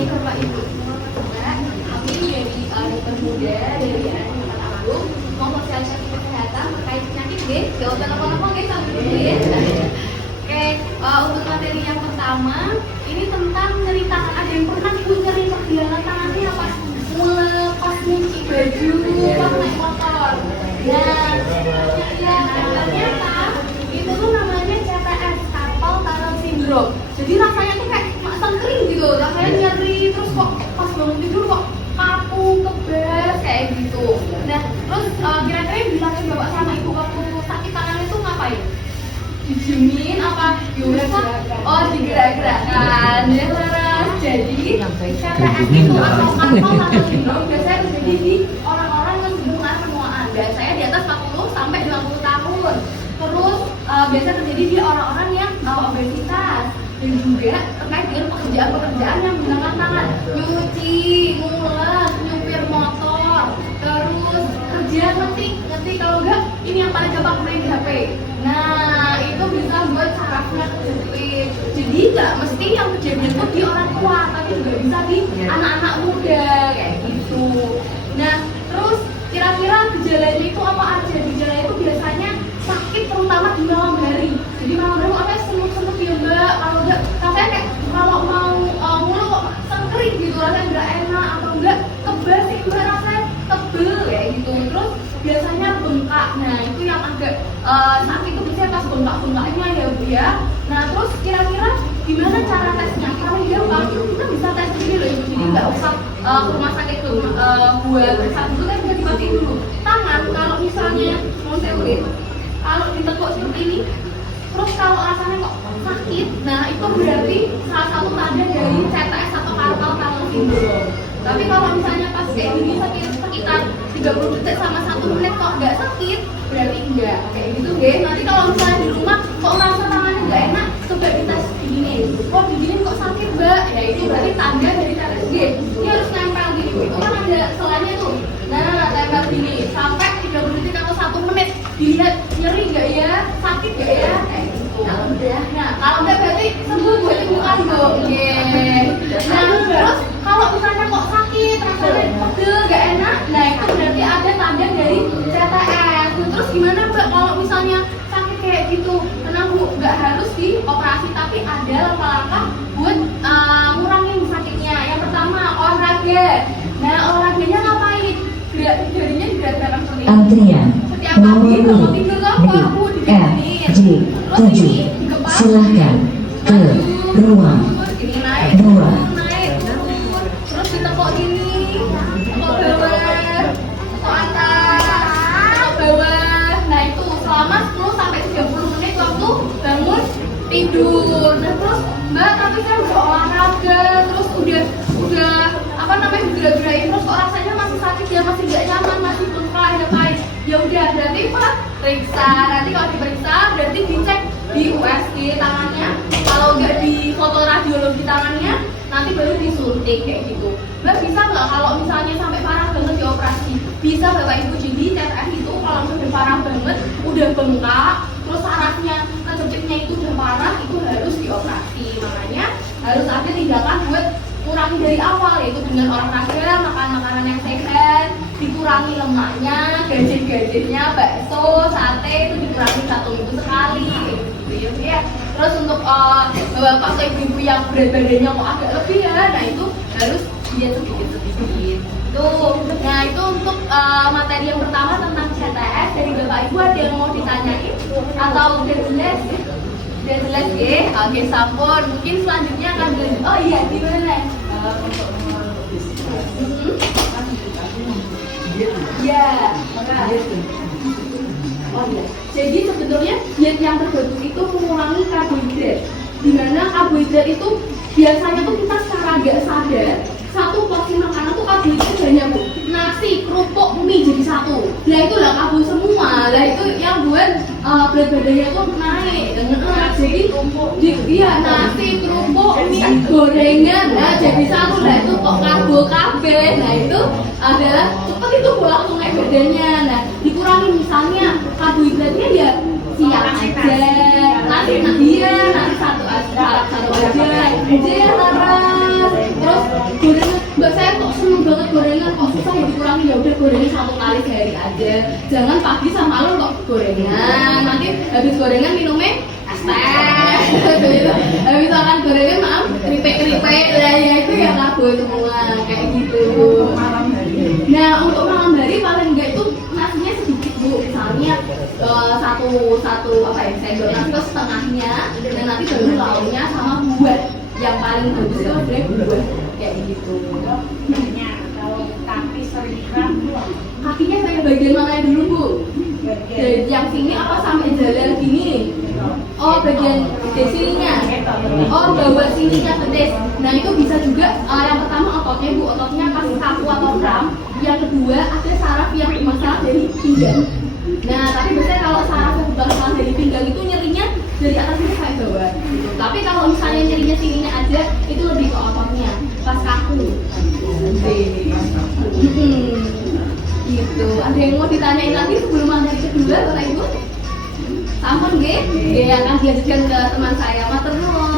nih Bapak Ibu semua Mbak, kami dari dokter muda dari RSUD Agung mau sosialisasi kesehatan terkait penyakit D. Gak usah lama-lama guys, sambil dulu ya. Oke, untuk materi yang pertama ini tentang nyeri tangan. Ada yang pernah ibu nyeri pergelangan tangannya pas melepas nyuci baju pas naik motor? Nah, ya ternyata itu tuh namanya CTS, carpal tunnel syndrome. Jadi rasanya tuh kayak sengkering gitu, rasanya nyeri, terus kok pas bangun tidur kok kaku, kebas kayak gitu. Nah, terus kira-kira yang bilangin bapak sama ibu waktu sakit tangan itu ngapain? Dijamin apa? Oh, digerak-gerakkan. Ya, Laras. Jadi CTS itu atau carpal tunnel syndrome biasanya terjadi di orang-orang yang hubungan penuaan. Biasanya di atas 40 sampai 50 tahun. Terus biasa terjadi di orang-orang yang obesitas dan juga terkait dengan pekerjaan-pekerjaan yang menggunakan tangan, nyuci, ngulek, nyupir motor, terus kerja ngetik kalau enggak ini yang paling gampang main HP. Nah itu bisa buat sarafnya kejepit. Jadi nggak mesti yang kejadian itu di orang tua, tapi juga bisa di anak-anak muda kayak gitu. Nah terus kira-kira gejalanya itu apa aja? Gejala itu biasanya sakit terutama di malam hari. Jadi malam hari apa semut-semut ya mbak, kalau enggak rasanya kayak kalau mau mulu kok sengkering gitu, rasanya enggak enak atau enggak kebas sih mbak, rasanya tebel kayak gitu. Terus biasanya bengkak, nah itu yang agak sakit itu biasanya pas bengkak-bengkaknya ya bu ya. Nah terus kira-kira gimana cara tesnya? Paling gampang kita bisa tes sendiri loh ibu, jadi nggak usah ke rumah sakit tuh buat periksa dulu kan, bisa dipastikan dulu tangan. Kalau misalnya mau teori kalau ditekuk seperti ini, terus kalau rasanya kok sakit, nah itu berarti salah satu tanda dari CTS atau carpal tunnel syndrome. Tapi kalau misalnya pas kayak gini sakit sekitar 30 detik sama 1 menit kok nggak sakit, berarti enggak kayak gitu guys. Nanti kalau misalnya di rumah kok merasa tangannya nggak enak, coba dites begini. Kok begini kok sakit mbak? Ya itu berarti tanda dari CTS. Ini harus nempel gini, itu kan ada selanya tuh. Nah tempel gini sampai 30 detik atau 1 menit, dilihat nyeri nggak ya, sakit nggak ya, kayak gitu. Nah kalau nggak berarti sembuh gue bukan dong. Nah terus kalau misalnya kok sakit, rasanya pegel, nggak enak, nah itu berarti ada tanda dari CTS. Terus gimana mbak kalau misalnya sakit kayak gitu? Tenang bu, nggak harus dioperasi, tapi ada langkah-langkah buat ngurangin sakitnya. Yang pertama olahraga. Nah olahraganya ngapain? Jadinya digerak-gerakkan seperti ini. Antrian Setiap pagi kalau tidur apa bu digerakin. Terus ini digepak. Silahkan ke ruang Ini naik, 2. naik, terus ditekuk gini, tekuk bawah, tekuk atas, tekuk bawah. Nah itu selama 10 sampai 30 menit waktu bangun tidur. Nah terus mbak, tapi saya udah olahraga, terus udah apa namanya gerak-gerakin, terus kok rasanya masih sakit ya, masih nggak nyaman, masih bengkak, ngapain? Ya udah berarti pak periksa. Nanti kalau diperiksa berarti dicek di USG tangannya. Kalau nggak di foto radiologi tangannya, nanti baru disuntik kayak gitu. Mbak bisa nggak kalau misalnya sampai parah banget dioperasi? Bisa bapak ibu. Jadi CTS itu kalau sudah parah banget, udah bengkak, terus sarafnya kejepitnya itu udah parah, itu harus dioperasi. Makanya harus ada tindakan buat kurangi dari awal, yaitu dengan olahraga, makan makanan yang sehat, dikurangi lemaknya, gajen-gajennya, bakso, sate itu dikurangi 1 minggu sekali gitu ya. Terus untuk bapak atau ibu-ibu yang berat badannya mau agak lebih ya, nah itu harus diet sedikit-sedikit. Nah itu untuk materi yang pertama tentang CTS. Dari bapak ibu ada yang mau ditanyain atau udah jelas? Udah jelas ya? Oke sampun. Mungkin selanjutnya akan dilanjut. Oh iya, gimana? Ya, oh iya. Jadi sebetulnya diet yang terbagus itu mengurangi karbohidrat. Dimana karbohidrat itu biasanya tuh kita secara nggak sadar satu porsi makanan tuh karbohidrat banyak bu. Nasi, kerupuk, mie jadi satu. Nah itu lah karbo semua. Lah itu yang buat berat badannya tuh naik. Jadi iya nasi, kerupuk, mie, gorengan, nah jadi satu. Lah itu kok karbo kabeh. Nah itu adalah cepet itu langsung naik badannya. Nah dikurangi misalnya karbohidratnya ya siang aja. Nanti satu aja. Ya Laras. Terus kok susah ya dikurangi, ya udah gorengnya 1 kali sehari aja. Jangan pagi sama malam kok gorengan. Nanti habis gorengan minumnya es teh. Gitu. Habis makan gorengan maaf keripik-keripik lah ya itu ya karbo semua kayak gitu. Nah untuk malam hari paling enggak itu nasinya sedikit Bu, misalnya satu apa ya sendok nasi itu setengahnya, dan nanti baru lauknya sama buah. Yang paling bagus itu sebenarnya buah kayak gitu. Kalau kaki sering kram tuh Kakinya saya bagian mana dulu Bu? Yang sini apa sampai jalan gini? Oh bagian di sininya. Oh bawah sininya betis. Nah itu bisa juga yang pertama ototnya Bu, ototnya pas kaku atau kram. Yang kedua ada saraf yang bermasalah dari pinggang. Nah tapi biasanya kalau saraf yang bermasalah dari pinggang itu nyerinya dari atas ini sampai bawah. Gitu. Tapi kalau misalnya nyerinya sininya aja itu lebih ke ototnya pas kaku. Gitu. Ada yang mau ditanyain lagi sebelum materi kedua Bapak Ibu? Sampun nggih? Nggih akan dilanjutkan ke teman saya. Matur nuwun.